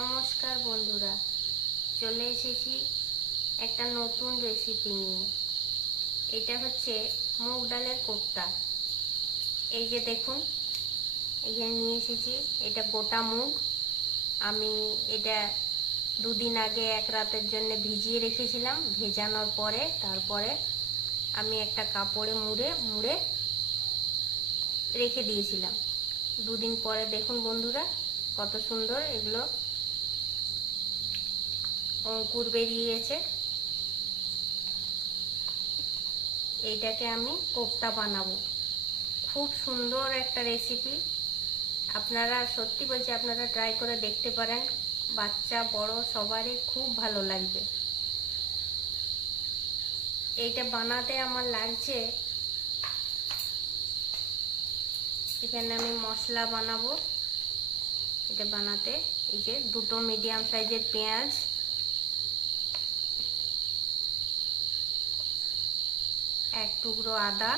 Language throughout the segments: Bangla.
নমস্কার বন্ধুরা, চলে এসেছি একটা নতুন রেসিপি নিয়ে। এটা হচ্ছে মুগ ডালের কোপ্তা। এই যে দেখুন, এখানে নিয়ে এসেছি এটা গোটা মুগ। আমি এটা দুদিন আগে এক রাতের জন্য ভিজিয়ে রেখেছিলাম। ভেজানোর পরে তারপরে আমি একটা কাপড়ে মুড়ে রেখে দিয়েছিলাম। দুদিন পরে দেখুন বন্ধুরা, কত সুন্দর এগুলো অঙ্কুর বেরিয়ে গেছে। এইটাকে আমি কোপ্তা বানাবো। খুব সুন্দর একটা রেসিপি, আপনারা সত্যি বলছি আপনারা ট্রাই করে দেখতে পারেন। বাচ্চা বড় সবারই খুব ভালো লাগবে। এইটা বানাতে আমার লাগছে, এখানে আমি মশলা বানাবো। এটা বানাতে এই যে দুটো মিডিয়াম সাইজের পেঁয়াজ, এক টুকরো আদা,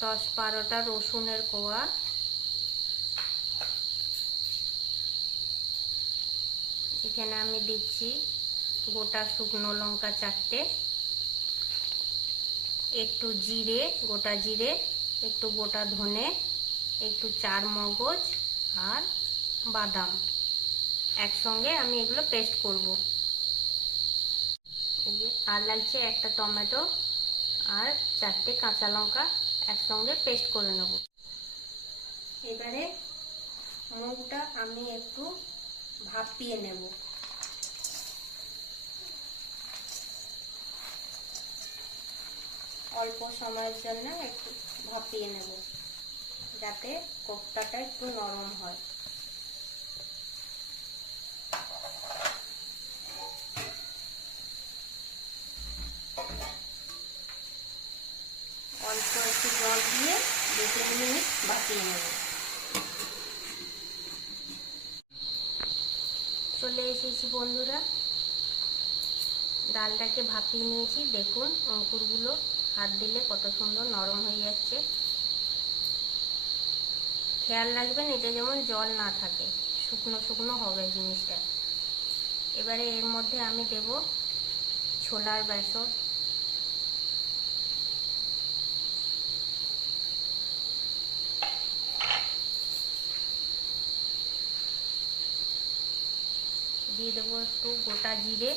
10-12টা রসুনের কোয়া, এখানে আমি দিচ্ছি গোটা শুকনো লঙ্কা 4টে, একটু জিরে, গোটা জিরে, একটু গোটা ধনে, একটু চার মগজ আর বাদাম একসঙ্গে আমি এগুলো পেস্ট করব। আর লাগছে একটা টমেটো আর 4টে কাঁচা লঙ্কা একসঙ্গে পেস্ট করে নেব। এবারে মুগটা আমি একটু ভাপিয়ে নেব। অল্প সময়ের জন্য একটু ভাপিয়ে নেব, যাতে কোপ্তাটা একটু নরম হয়। অল্প একটু জল দিয়ে 2-3 মিনিট ভাপিয়ে নেব। চলে এসেছি বন্ধুরা, ডালটাকে ভাপিয়ে নিয়েছি। দেখুন অঙ্কুরগুলো হাত দিলে কত সুন্দর নরম হয়ে যাচ্ছে। খেয়াল রাখবেন এটা যেমন জল না থাকে, শুকনো শুকনো হবে জিনিসটা। এবারে এর মধ্যে আমি দেব ছোলার বেসন, দিয়ে দেবো একটু গোটা জিরে,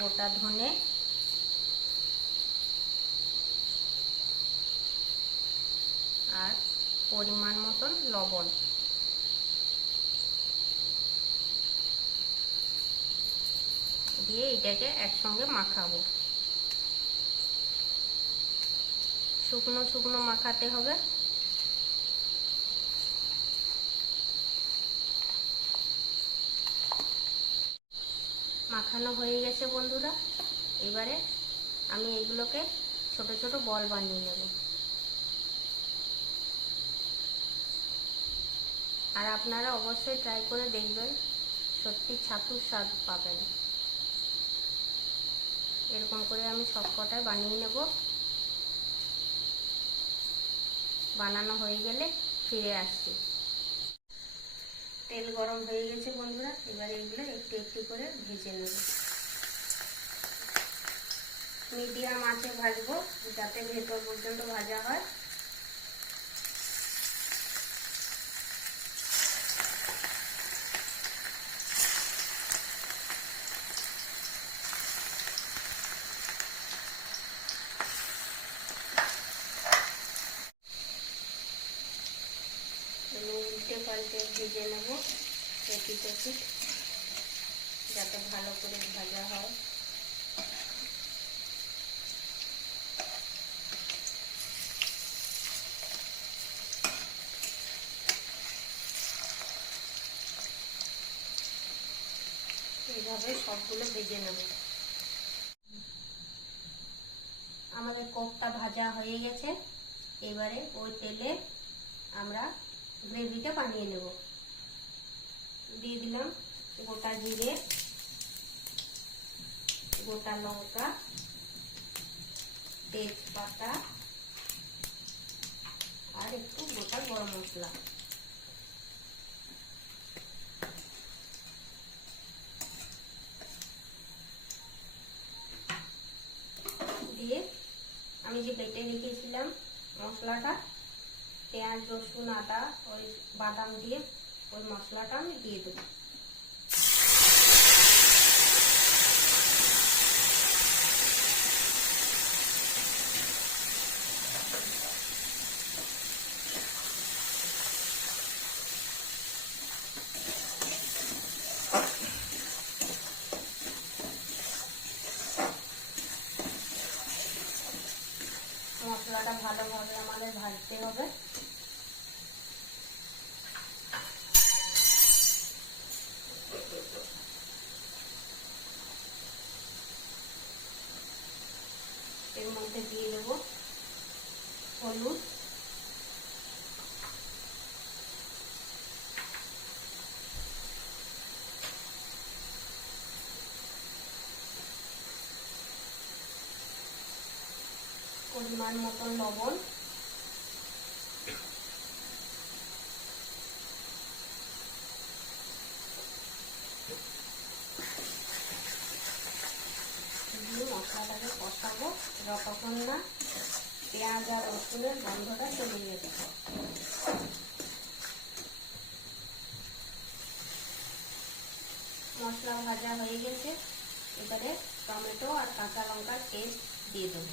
গোটা ধনে, আর পরিমাণ মতন লবণ। দিয়ে এটাকে একসঙ্গে মাখাবো। শুকনো শুকনো মাখাতে হবে। মাখানো হয়ে গেছে বন্ধুরা। এবারে আমি এইগুলোকে ছোট ছোট বল বানিয়ে নেব। আর আপনারা অবশ্যই ট্রাই করে দেখবেন, সত্যি ছাতুর স্বাদ পাবেন। এরকম করে আমি সবকটাই বানিয়ে নেব। বানানো হয়ে গেলে ফিরে আসছি। তেল গরম হয়ে গেছে বন্ধুরা, এবারে এগুলো একটু একটু করে ভেজে নেব। মিডিয়াম আঁচে ভাজবো, যাতে ভেতর পর্যন্ত ভাজা হয়। উল্টে পাল্টে ভেজে নেব এপিট ওপিট, যাতে ভালো করে ভাজা হয়। এইভাবে সবগুলো ভেজে নেব। আমাদের কোপ্তা ভাজা হয়ে গেছে। এবারে ওই তেলে আমরা গ্রেভিটা বানিয়ে নেব। দিয়ে দিলাম গোটা জিরে, গোটা লঙ্কা, তেজপাতা, আর একটু গোটা গরম মশলা। দিয়ে আমি যে বেটে রেখেছিলাম মশলাটা, পেঁয়াজ রসুন আদা ওই বাদাম দিয়ে ওই মশলাটা আমি দিয়ে দেবো। মশলাটা ভালোভাবে আমাদের ভাজতে হবে। এর মধ্যে দিয়ে দেব হলুদ, পরিমাণ মতন লবণ, দিয়ে মশলাটাকে কষাবো যতক্ষণ না পেঁয়াজ আর রসুনের গন্ধটা চলে যাবে। মশলা ভাজা হয়ে গেছে, এবারে টমেটো আর কাঁচা লঙ্কার পেস্ট দিয়ে দেবো।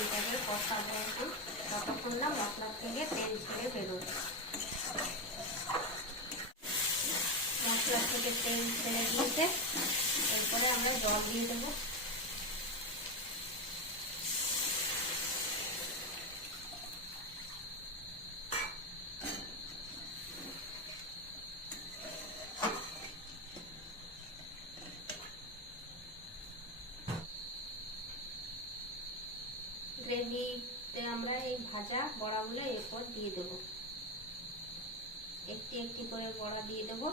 এটাকে কষাবো একটু ততক্ষণ না মশলা থেকে তেল ছেড়ে বেরোবে। মশলা থেকে তেল ছেড়ে দিয়েছে, এরপরে আমরা জল দিয়ে দেবো। গ্রেভিতে আমরা এই ভাজা বড়াগুলো এরপর দিয়ে দেবো। একটি একটি করে বড়া দিয়ে দেবো।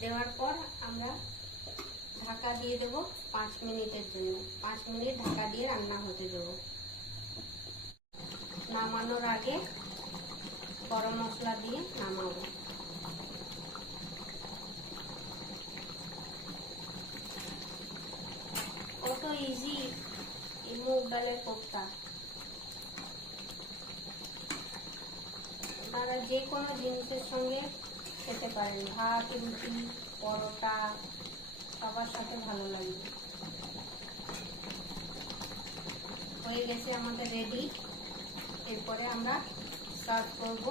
দেওয়ার পর আমরা ঢাকা দিয়ে দেব 5 মিনিটের জন্য। 5 মিনিট ঢাকা দিয়ে রান্না হতে দেব। নামানোর আগে গরম মশলা দিয়ে নামাবো। কত ইজি এই মুগ ডালের কোপ্তা। আপনারা যে কোনো জিনিসের সঙ্গে খেতে পারেন, ভাত, রুটি, পরোটা, সবার সাথে ভালো লাগবে। হয়ে গেছে আমাদের রেডি। এরপরে আমরা সার্ভ করব।